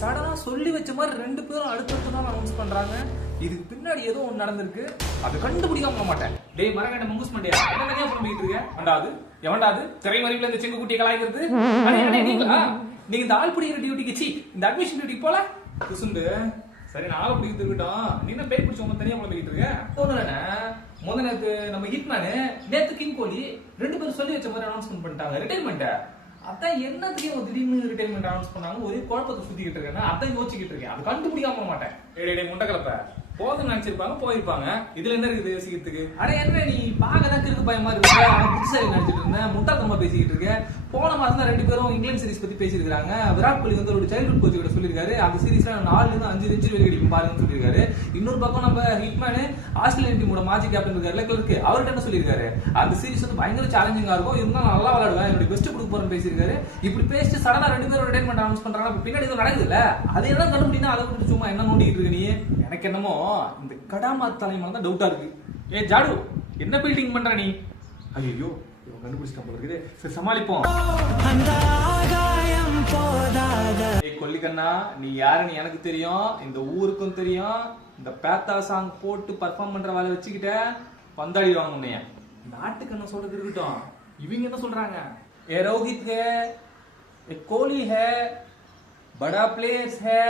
சடனா சொல்லி வச்ச மாதிரி ரெண்டு பேரும் அடுத்தடுத்து தான் அனௌன்ஸ் பண்றாங்க. இதுக்கு பின்னாடி ஏதோ ஒன்று நடந்திருக்கு. அதை கண்டுபிடிக்காம போக மாட்டேன். டேய் மரகண்ட மங்குஸ் மண்டியா? என்ன நிறைய புலம்பிக்கிட்டு இருக்க? வண்டாது எவன்டாது திரைமறைவுல இந்த செங்கு குட்டியை கலாய்க்கிறது? நீங்களா நீங்க இந்த ஆள் பிடிக்கிற டியூட்டிக்கு சி இந்த அட்மிஷன் டியூட்டிக்கு போல? குசுண்டு சரி நான் ஆள் பிடிக்கிறது இருக்கட்டும். நீ என்ன பேர் பிடிச்சவங்க தனியா புலம்பிக்கிட்டு இருக்க? ஒண்ணு முதல் நேத்து நம்ம ஹிட்மேனு நேத்து கிங் கோலி ரெண்டு பேரும் சொல்லி வச்ச மாதிரி அனௌன்ஸ்மெண்ட் பண்ணிட்டாங்க. ரிட்டைர்மெண்ட்டை அதான் என்னத்துக்கு இவங்க திடீர்னு ரிட்டைர்மெண்ட் அனௌன்ஸ் பண்ணாங்க ஒரே குழப்பத்தை சுத்திக்கிட்டு இருக்கேன் அதான் யோசிச்சுக்கிட்டு இருக்கேன். அது கண்டுபிடிக்காம மாட்டேன். டேய் முண்டக்கலப்ப. போதும் நினைச்சிருப்பாங்க போயிருப்பாங்க. இதுல என்ன இருக்குது யோசிக்கிறதுக்கு? அட என்ன நீ பார்க்கதான் கிறுக்கு பயம் மாதிரி புதுசாக நினைச்சிட்டு இருந்தேன் முட்டாத்தனமா பேசிக்கிட்டு இருக்க. போன மாசம் தான் ரெண்டு பேரும் இங்கிலாந்து சீரிஸ் பத்தி பேசியிருக்காங்க விராட் கோலி வந்து ஒரு சைல்ட்ஹுட் கோச் கிட்ட சொல்லியிருக்காரு. அந்த சீரிஸ்ல நாலுல இருந்து அஞ்சு இன்ச்சு வெளியே கிடைக்கும் பாருங்கன்னு சொல்லியிருக்காரு. இன்னொரு பக்கம் நம்ம ஹிட்மேனு ஆஸ்திரேலியன் டீமோட மாஜி கேப்டன் இருக்காரு கிளர்க்கு அவர்கிட்ட என்ன சொல்லியிருக்காரு? அந்த சீரிஸ் வந்து பயங்கர சேலஞ்சிங்கா இருக்கும். இருந்தாலும் நல்லா விளையாடுவேன். என்னோட பெஸ்ட் கொடுக்க போறேன்னு பேசியிருக்காரு. இப்படி பேசிட்டு சடனா ரெண்டு பேரும் ரிட்டைர்மெண்ட் அனௌன்ஸ் பண்றாங்க. பின்னாடி பின்னாடி எதுவும் நடக்குதுல்ல அது எல்லாம் கண்டுபிடினா அதை விட்டு சும்மா என்ன நோண்டிட்டு இருக்க நீ? எனக்கு என்னமோ இந்த கடாமா தலைமையில தான் டவுட்டா இருக்கு. ஏ ஜாடு என்ன பில்டிங் பண்ற நீ? ஐயோ இவன் கண்டுபிடிச்சிட்டான் போல இருக்குது. சரி சமாளிப்போம். அந்த ஏய் கொல்லிக்கண்ணா நீ யாருன்னு எனக்கு தெரியும் இந்த ஊருக்கும் தெரியும் இந்த பேத்தா சாங் போட்டு பர்ஃபார்ம் பண்ற வேலை வச்சுக்கிட்ட பந்தாடிடுவாங்க உன்னைய நாட்டுக்கு என்ன சொல்றது இருக்கட்டும் இவங்க என்ன சொல்றாங்க ஏ ரோஹித் है ए कोहली है बड़ा प्लेयर्स है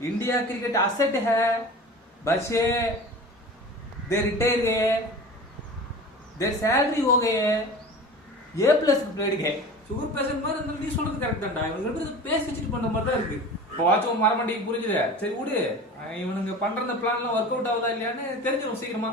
इंडिया क्रिकेट एसेट है बचे दे रिटायर गए देर सैलरी हो गए A plus blade sugar patient மாதிரி இருந்தாலும் நீ சொல்றது கரெக்ட் தான்டா. இவங்க ரெண்டு பேசி வச்சுட்டு பண்ண மாதிரி தான் இருக்கு. இப்போ வாச்சும் மரமண்டிக்கு புரிஞ்சுது? சரி விடு. இவனுங்க பண்ற பிளான்லாம் ஒர்க் அவுட் ஆகுதா இல்லையான்னு தெரிஞ்சிடும் சீக்கிரமா.